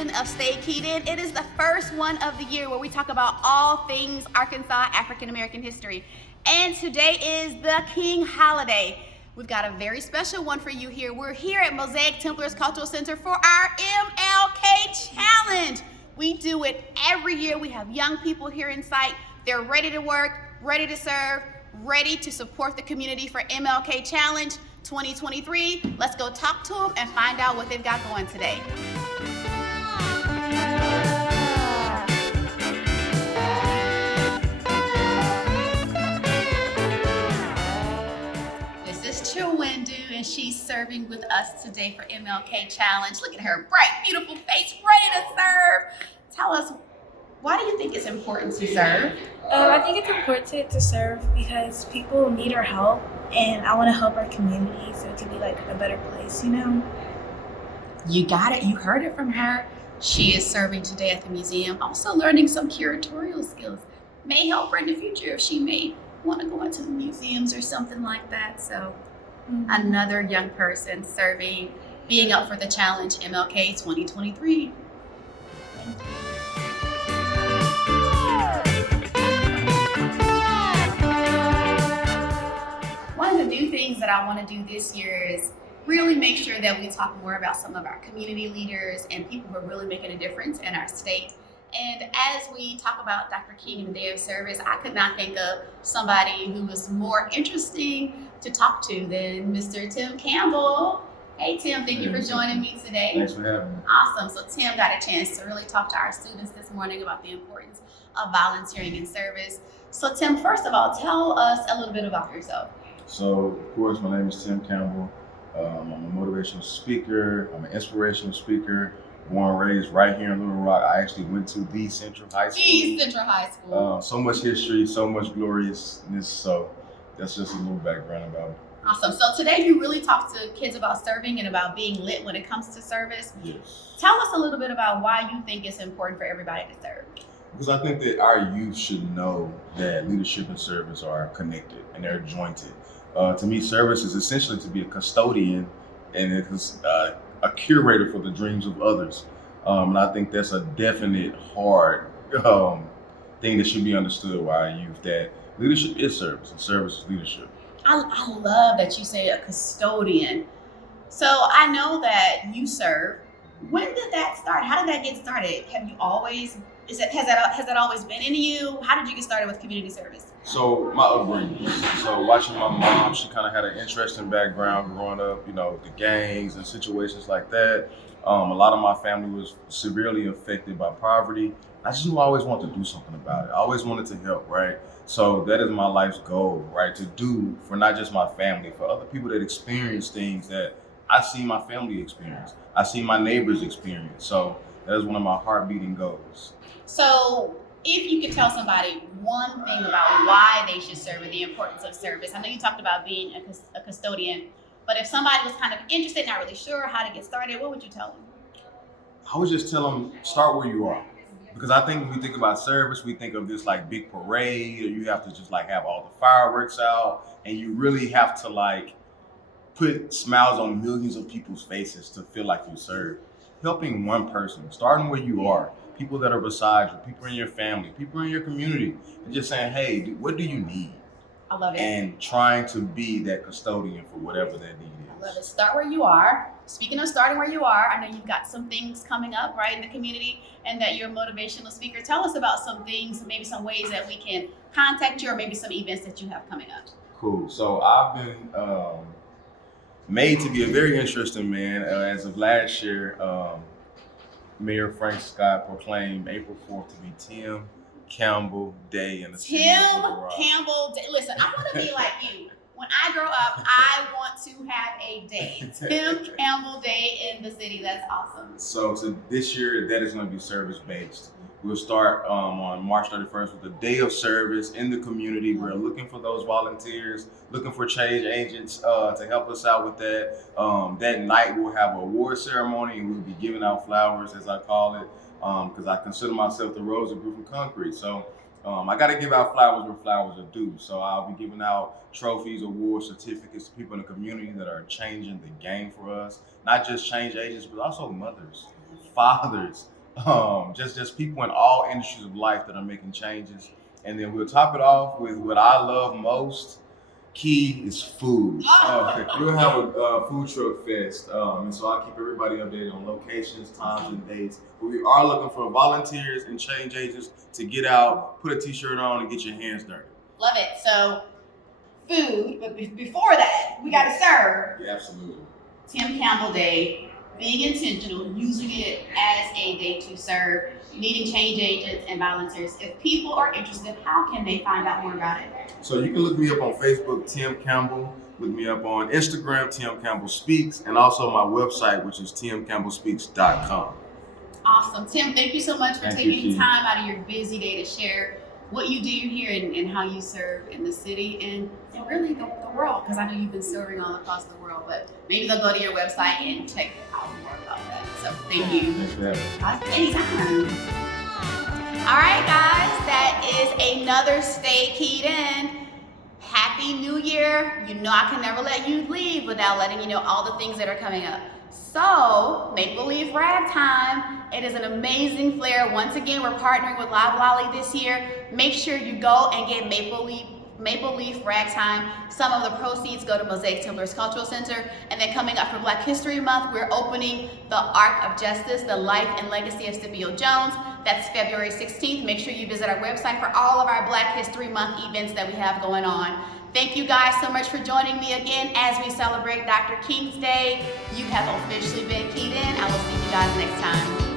season of Stay Keyed In. It is the first one of the year where we talk about all things Arkansas African American history. And today is the King holiday. We've got a very special one for you here. We're here at Mosaic Templars Cultural Center for our MLK Challenge. We do it every year. We have young people here in sight. They're ready to work, ready to serve, ready to support the community for MLK Challenge 2023. Let's go talk to them and find out what they've got going today. This is Chawindu, and she's serving with us today for MLK Challenge. Look at her bright, beautiful face, ready to serve. Tell us, why do you think it's important to serve? I think it's important to serve because people need our help, and I want to help our community so it can be like a better place, you know? You got it. You heard it from her. She is serving today at the museum, also learning some curatorial skills. May help her in the future if she may want to go into the museums or something like that. So another young person serving, being up for the challenge MLK 2023. Thank you. One of the new things that I want to do this year is really make sure that we talk more about some of our community leaders and people who are really making a difference in our state. And as we talk about Dr. King and the Day of Service, I could not think of somebody who was more interesting to talk to than Mr. Tim Campbell. Hey Tim, thank you for joining me today. Thanks for having me. Awesome. So Tim got a chance to really talk to our students this morning about the importance of volunteering in service. So Tim, first of all, tell us a little bit about yourself. So, of course, my name is Tim Campbell. I'm a motivational speaker. I'm an inspirational speaker. Born and raised right here in Little Rock. I actually went to the Central High School. The Central High School. So much history, so much gloriousness. So that's just a little background about me. Awesome. So today you really talk to kids about serving and about being lit when it comes to service. Yes. Tell us a little bit about why you think it's important for everybody to serve. Because I think that our youth should know that leadership and service are connected and they're jointed. To me, service is essentially to be a custodian and a curator for the dreams of others. And I think that's a definite hard thing that should be understood by our youth, that leadership is service and service is leadership. I love that you say a custodian. So I know that you serve. When did that start? How did that get started? Have you always, has that always been in you? How did you get started with community service? So my upbringing, so watching my mom, she kind of had an interesting background growing up, you know, the gangs and situations like that. A lot of my family was severely affected by poverty. I just knew I always wanted to do something about it. I always wanted to help, right? So that is my life's goal, right? To do for not just my family, for other people that experience things that I see my family experience. I see my neighbors experience. So that is one of my heart-beating goals. So if you could tell somebody one thing about why they should serve and the importance of service. I know you talked about being a custodian, but if somebody was kind of interested, not really sure how to get started, what would you tell them? I would just tell them, start where you are. Because I think when we think about service, we think of this like big parade, or you have to just like have all the fireworks out, and you really have to like put smiles on millions of people's faces to feel like you serve. Helping one person, starting where you are, people that are beside you, people in your family, people in your community, and just saying, hey, what do you need? I love it. And trying to be that custodian for whatever that need is. I love it. Start where you are. Speaking of starting where you are, I know you've got some things coming up, right, in the community, and that you're a motivational speaker. Tell us about some things, maybe some ways that we can contact you, or maybe some events that you have coming up. Cool. So I've been made to be a very interesting man. As of last year, Mayor Frank Scott proclaimed April 4th to be Tim Campbell Day in the city of Little Rock. Tim Campbell Day. Listen, I want to be like you. When I grow up, I want to have a day. Tim Campbell Day in the city. That's awesome. So this year, that is going to be service-based. We'll start on March 31st with a day of service in the community. We're looking for those volunteers, looking for change agents to help us out with that. That night, we'll have an award ceremony, and we'll be giving out flowers, as I call it, because I consider myself the rose that grew from concrete. So I got to give out flowers where flowers are due. So I'll be giving out trophies, awards, certificates to people in the community that are changing the game for us. Not just change agents, but also mothers. fathers, just people in all industries of life that are making changes. And then we'll top it off with what I love most. Key is food. We'll have a food truck fest, and so I'll keep everybody updated on locations, times, and dates. But we are looking for volunteers and change agents to get out, put a t-shirt on, and get your hands dirty. Love it. So food, but before that, we got to serve. Yeah, absolutely. Tim Campbell Day, being intentional, using it as a day to serve, needing change agents and volunteers. If people are interested, how can they find out more about it? So you can look me up on Facebook, Tim Campbell. Look me up on Instagram, Tim Campbell Speaks, and also my website, which is timcampbellspeaks.com. Awesome. Tim, thank you so much for Thank taking you. time out of your busy day to share what you do here and how you serve in the city and really the world, because I know you've been serving all across the world, but maybe they'll go to your website and check out more about that. So thank you. Thanks for having me. Anytime. All right, guys, that is another Stay Keyed In. Happy New Year. You know I can never let you leave without letting you know all the things that are coming up. So, Maple Leaf Ragtime, it is an amazing flair. Once again, we're partnering with Live Lolly this year. Make sure you go and get Maple Leaf Ragtime. Some of the proceeds go to Mosaic Templars Cultural Center. And then coming up for Black History Month, we're opening the Arc of Justice, the life and legacy of Scipio Jones. That's February 16th. Make sure you visit our website for all of our Black History Month events that we have going on. Thank you guys so much for joining me again as we celebrate Dr. King's Day. You have officially been keyed in. I will see you guys next time.